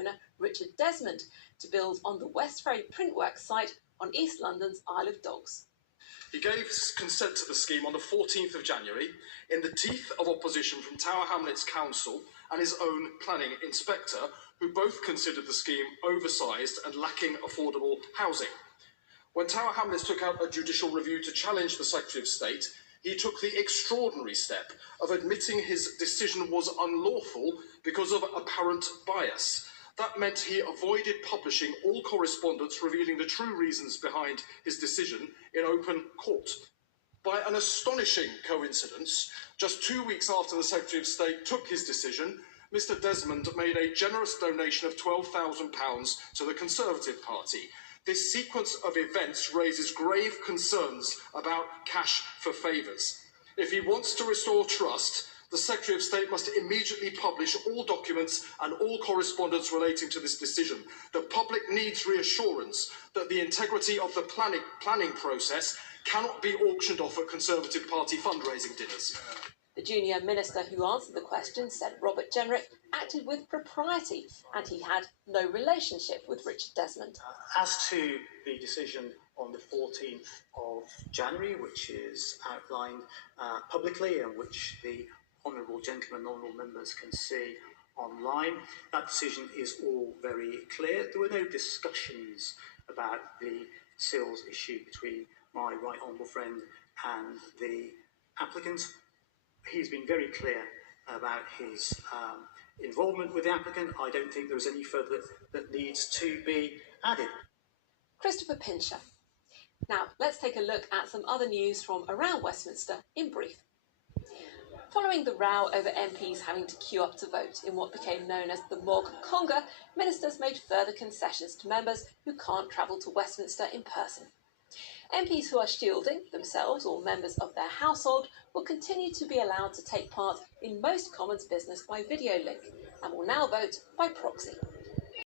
owner Richard Desmond to build on the West Ferry Printworks site on East London's Isle of Dogs. He gave consent to the scheme on the 14th of January in the teeth of opposition from Tower Hamlets Council and his own planning inspector, who both considered the scheme oversized and lacking affordable housing. When Tower Hamlets took out a judicial review to challenge the Secretary of State, he took the extraordinary step of admitting his decision was unlawful because of apparent bias. That meant he avoided publishing all correspondence revealing the true reasons behind his decision in open court. By an astonishing coincidence, just 2 weeks after the Secretary of State took his decision, Mr. Desmond made a generous donation of £12,000 to the Conservative Party. This sequence of events raises grave concerns about cash for favours. If he wants to restore trust, the Secretary of State must immediately publish all documents and all correspondence relating to this decision. The public needs reassurance that the integrity of the planning process cannot be auctioned off at Conservative Party fundraising dinners. The junior minister who answered the question said Robert Jenrick acted with propriety and he had no relationship with Richard Desmond. As to the decision on the 14th of January, which is outlined publicly and which the honourable gentlemen, honourable members can see online, that decision is all very clear. There were no discussions about the Sills issue between my right honourable friend and the applicant. He's been very clear about his involvement with the applicant. I don't think there's any further that needs to be added. Christopher Pincher. Now, let's take a look at some other news from around Westminster in brief. Following the row over MPs having to queue up to vote in what became known as the Mog Conga, ministers made further concessions to members who can't travel to Westminster in person. MPs who are shielding themselves or members of their household will continue to be allowed to take part in most Commons business by video link and will now vote by proxy.